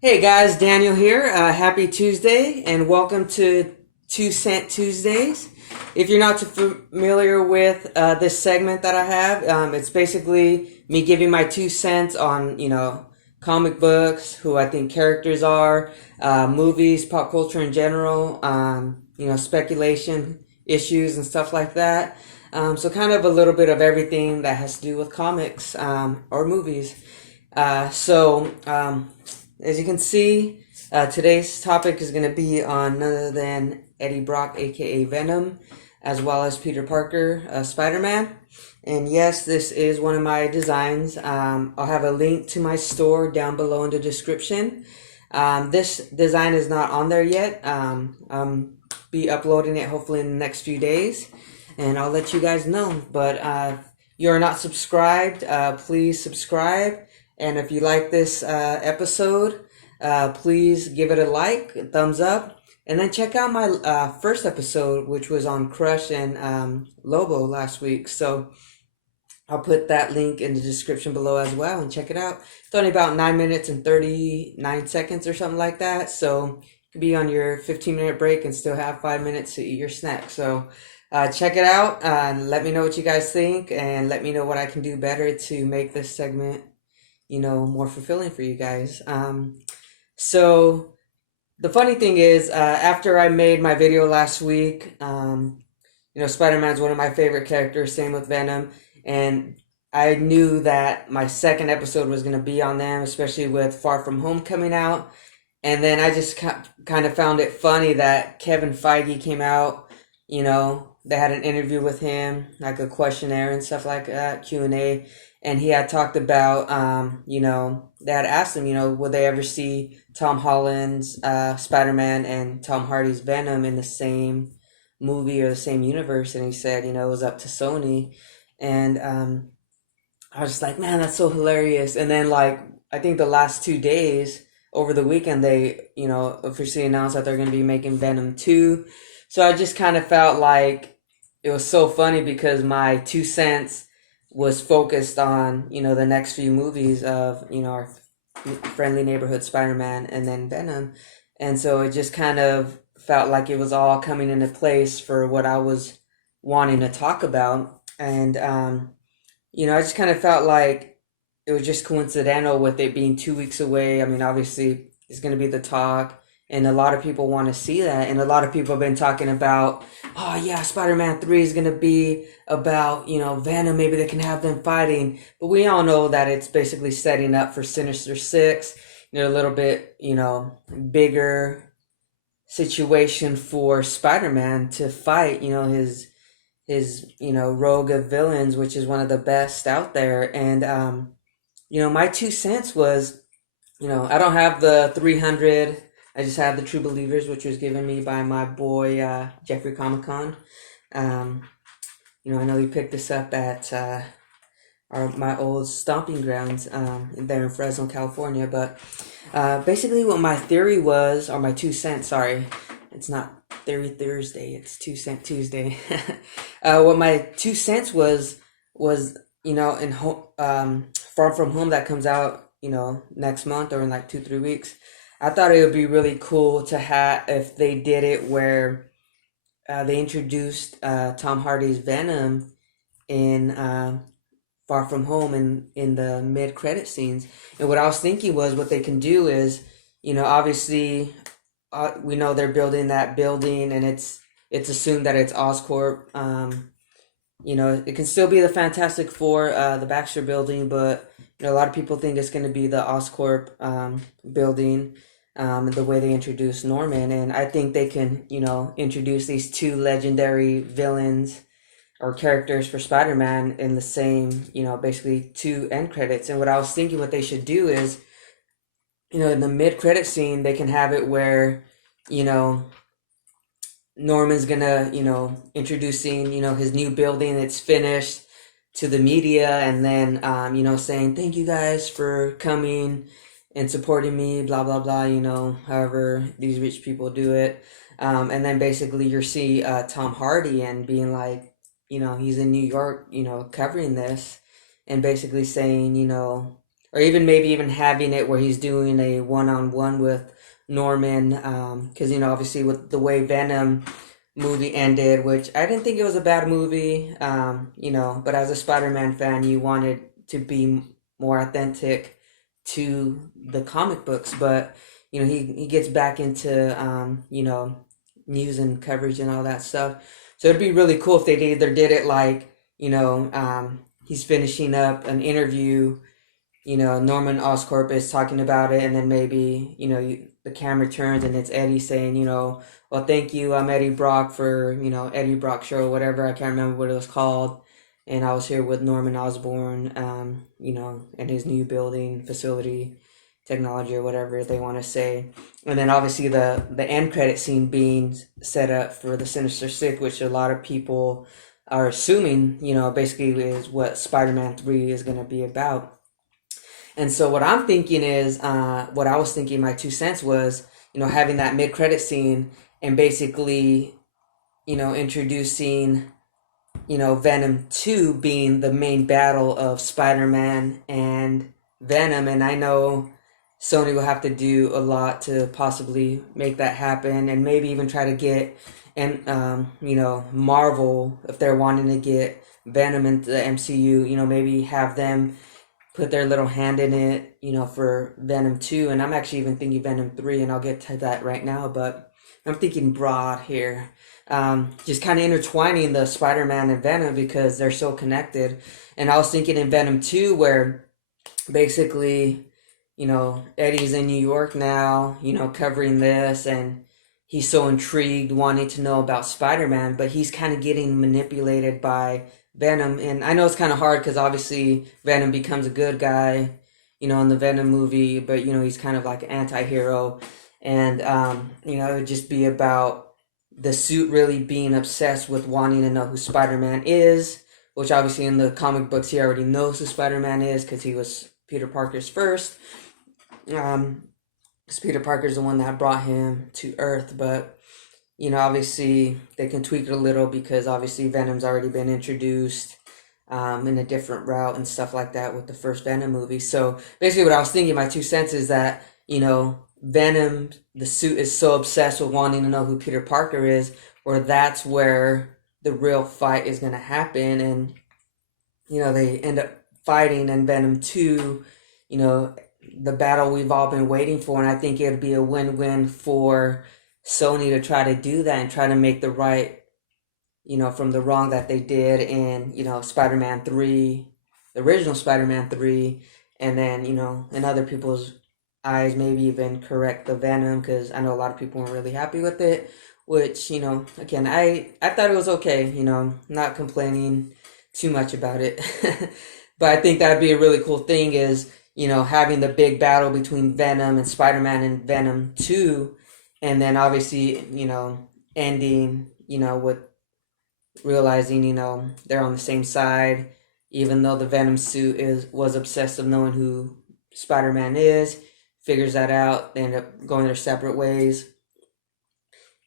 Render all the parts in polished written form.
Hey guys, Daniel here. Happy Tuesday and welcome to 2 Cent Tuesdays. If you're not too familiar with this segment that I have, it's basically me giving my 2 cents on, comic books, who I think characters are, movies, pop culture in general, speculation, issues, and stuff like that. So, kind of a little bit of everything that has to do with comics or movies. As you can see, today's topic is going to be on none other than Eddie Brock, aka Venom, as well as Peter Parker, Spider Man. And yes, this is one of my designs. I'll have a link to my store down below in the description. This design is not on there yet. Be uploading it hopefully in the next few days, and I'll let you guys know. But if you're not subscribed, please subscribe. And if you like this episode, please give it a like, a thumbs up, and then check out my first episode, which was on Crush and Lobo last week. So I'll put that link in the description below as well, and check it out. It's only about 9 minutes and 39 seconds or something like that. So you could be on your 15-minute break and still have 5 minutes to eat your snack. So check it out and let me know what you guys think, and let me know what I can do better to make this segment more fulfilling for you guys. So the funny thing is, after I made my video last week, Spider-Man's one of my favorite characters, same with Venom, and I knew that my second episode was going to be on them, especially with Far From Home coming out. And then I just kind of found it funny that Kevin Feige came out, they had an interview with him, like a questionnaire and stuff like that, Q&A, and he had talked about, they had asked him, would they ever see Tom Holland's Spider-Man and Tom Hardy's Venom in the same movie or the same universe, and he said, it was up to Sony, and I was just like, man, that's so hilarious. And then, like, I think the last 2 days, over the weekend, they, officially announced that they're going to be making Venom 2, so I just kind of felt like it was so funny because my 2 cents was focused on the next few movies of our friendly neighborhood Spider-Man and then Venom, and so it just kind of felt like it was all coming into place for what I was wanting to talk about. And I just kind of felt like it was just coincidental with it being 2 weeks away. I mean, obviously it's going to be the talk, and a lot of people want to see that, and a lot of people have been talking about, oh yeah, Spider-Man 3 is going to be about, Venom, maybe they can have them fighting, but we all know that it's basically setting up for Sinister Six, a little bit, bigger situation for Spider-Man to fight, his rogue of villains, which is one of the best out there. And my 2 cents was, I don't have the 300. I just have the True Believers, which was given me by my boy Jeffrey Comic Con. I know he picked this up at my old stomping grounds there in Fresno, California. But basically, what my theory was, or my 2 cents, sorry, it's not Theory Thursday, it's 2 Cent Tuesday. What my 2 cents was in Far From Home that comes out next month or in like 2-3 weeks. I thought it would be really cool to have if they did it where they introduced Tom Hardy's Venom in Far From Home in the mid credit scenes. And what I was thinking was what they can do is, obviously we know they're building that building, and it's assumed that it's Oscorp. It can still be the Fantastic Four, the Baxter Building, but a lot of people think it's going to be the Oscorp building. The way they introduce Norman, and I think they can, introduce these two legendary villains or characters for Spider-Man in the same, basically two end credits. And what I was thinking, what they should do is, in the mid-credit scene, they can have it where, Norman's gonna, introducing, his new building that's finished to the media, and then, saying, thank you guys for coming and supporting me, blah, blah, blah, however these rich people do it. And then basically you see Tom Hardy and being like, he's in New York, covering this, and basically saying, or even maybe even having it where he's doing a one-on-one with Norman, because obviously with the way Venom movie ended, which I didn't think it was a bad movie, but as a Spider-Man fan, you wanted to be more authentic to the comic books, but he gets back into news and coverage and all that stuff. So it'd be really cool if they either did it like he's finishing up an interview, Norman Oscorp is talking about it, and then maybe the camera turns and it's Eddie saying, well, thank you, I'm Eddie Brock for Eddie Brock Show or whatever. I can't remember what it was called. And I was here with Norman Osborn, in his new building, facility, technology, or whatever they want to say. And then obviously the end credit scene being set up for the Sinister Six, which a lot of people are assuming, basically is what Spider-Man 3 is going to be about. And so what I'm thinking is, what I was thinking, my 2 cents was, having that mid-credit scene and basically, introducing Venom 2 being the main battle of Spider-Man and Venom. And I know Sony will have to do a lot to possibly make that happen, and maybe even try to get, and Marvel, if they're wanting to get Venom into the MCU, maybe have them put their little hand in it, for Venom 2. And I'm actually even thinking Venom 3, and I'll get to that right now, but I'm thinking broad here. Just kind of intertwining the Spider-Man and Venom because they're so connected. And I was thinking in Venom 2 where basically, Eddie's in New York now, covering this, and he's so intrigued, wanting to know about Spider-Man, but he's kind of getting manipulated by Venom. And I know it's kind of hard because obviously Venom becomes a good guy, in the Venom movie, but, he's kind of like an anti-hero. And, it would just be about the suit really being obsessed with wanting to know who Spider-Man is, which obviously in the comic books he already knows who Spider-Man is because he was Peter Parker's first. Because Peter Parker's the one that brought him to Earth, but obviously they can tweak it a little because obviously Venom's already been introduced in a different route and stuff like that with the first Venom movie. So basically what I was thinking, my 2 cents, is that, Venom, the suit, is so obsessed with wanting to know who Peter Parker is, or that's where the real fight is going to happen. And, they end up fighting in Venom 2, the battle we've all been waiting for. And I think it'd be a win-win for Sony to try to do that and try to make the right, from the wrong that they did in, Spider-Man 3, the original Spider-Man 3, and then, in other people's eyes, maybe even correct the Venom, because I know a lot of people weren't really happy with it, which, again, I thought it was okay, not complaining too much about it. But I think that'd be a really cool thing is, having the big battle between Venom and Spider-Man in Venom 2, and then obviously, ending, with realizing, they're on the same side, even though the Venom suit was obsessed with knowing who Spider-Man is, figures that out, they end up going their separate ways.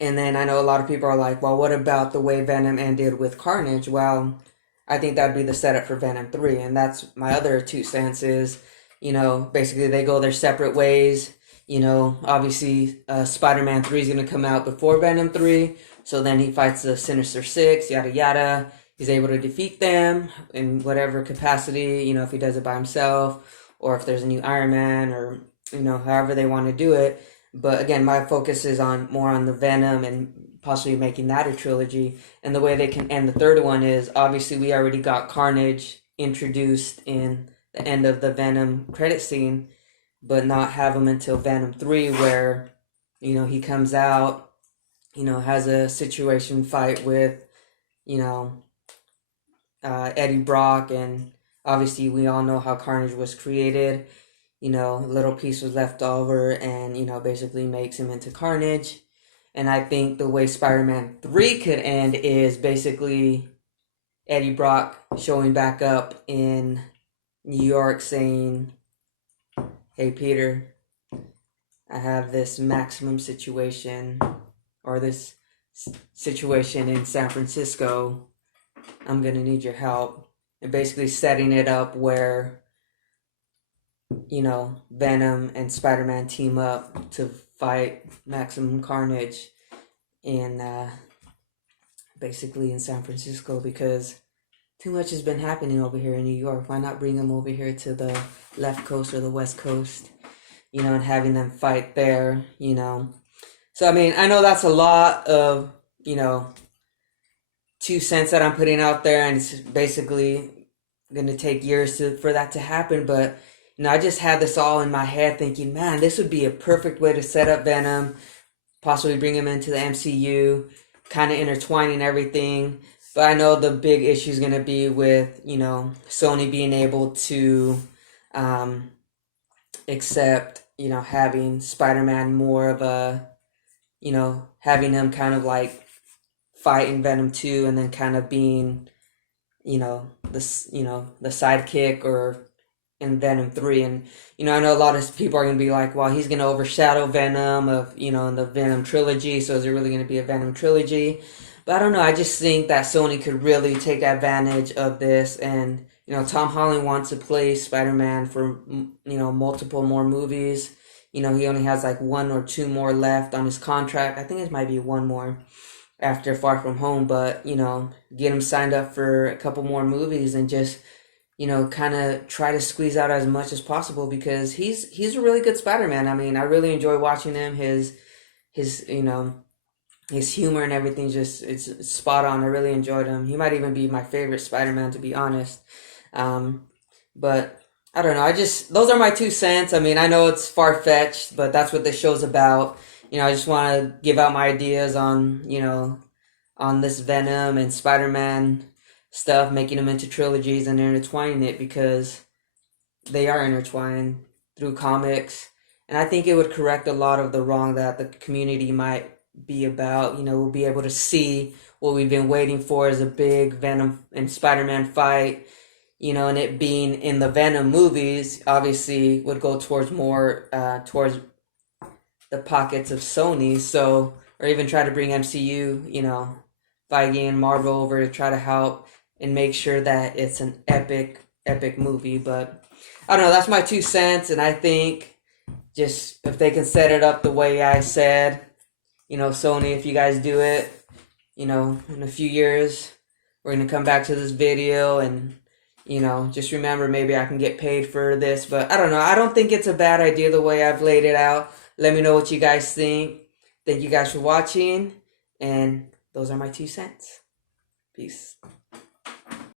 And then I know a lot of people are like, well, what about the way Venom ended with Carnage? Well, I think that'd be the setup for Venom 3, and that's my other 2 cents is, basically they go their separate ways. Obviously Spider-Man 3 is going to come out before Venom 3, so then he fights the Sinister Six, yada yada. He's able to defeat them in whatever capacity, if he does it by himself, or if there's a new Iron Man, or however they want to do it. But again, my focus is more on the Venom and possibly making that a trilogy. And the way they can end the third one is obviously we already got Carnage introduced in the end of the Venom credit scene, but not have him until Venom 3 where, he comes out, has a situation fight with, Eddie Brock, and obviously we all know how Carnage was created. A little piece was left over and, basically makes him into Carnage. And I think the way Spider-Man 3 could end is basically Eddie Brock showing back up in New York saying, hey, Peter, I have this maximum situation, or this situation in San Francisco. I'm going to need your help. And basically setting it up where Venom and Spider-Man team up to fight Maximum Carnage in basically in San Francisco, because too much has been happening over here in New York. Why not bring them over here to the left coast or the west coast, and having them fight there. So, I mean, I know that's a lot of, 2 cents that I'm putting out there, and it's basically going to take years for that to happen. But, I just had this all in my head thinking, man, this would be a perfect way to set up Venom, possibly bring him into the MCU, kind of intertwining everything. But I know the big issue is going to be with, Sony being able to accept, having Spider-Man more of a, having him kind of like fight in Venom 2 and then kind of being, the sidekick or in Venom 3. And, I know a lot of people are going to be like, well, he's going to overshadow Venom in the Venom trilogy. So is it really going to be a Venom trilogy? But I don't know. I just think that Sony could really take advantage of this. And, Tom Holland wants to play Spider-Man for, multiple more movies. He only has like 1 or 2 more left on his contract. I think it might be 1 more after Far From Home. But, get him signed up for a couple more movies and just, kind of try to squeeze out as much as possible, because he's a really good Spider-Man. I mean, I really enjoy watching him. His humor and everything, it's spot on. I really enjoyed him. He might even be my favorite Spider-Man, to be honest. But I don't know. Those are my 2 cents. I mean, I know it's far-fetched, but that's what this show's about. I just want to give out my ideas on, on this Venom and Spider-Man stuff, making them into trilogies and intertwining it, because they are intertwined through comics. And I think it would correct a lot of the wrong that the community might be about. We'll be able to see what we've been waiting for as a big Venom and Spider-Man fight, and it being in the Venom movies obviously would go towards more towards the pockets of Sony. So, or even try to bring MCU, Feige and Marvel over to try to help and make sure that it's an epic movie. But I don't know, that's my 2 cents. And I think just if they can set it up the way I said, Sony, if you guys do it, in a few years, we're going to come back to this video and, just remember, maybe I can get paid for this. But I don't know. I don't think it's a bad idea the way I've laid it out. Let me know what you guys think. Thank you guys for watching. And those are my 2 cents. Peace.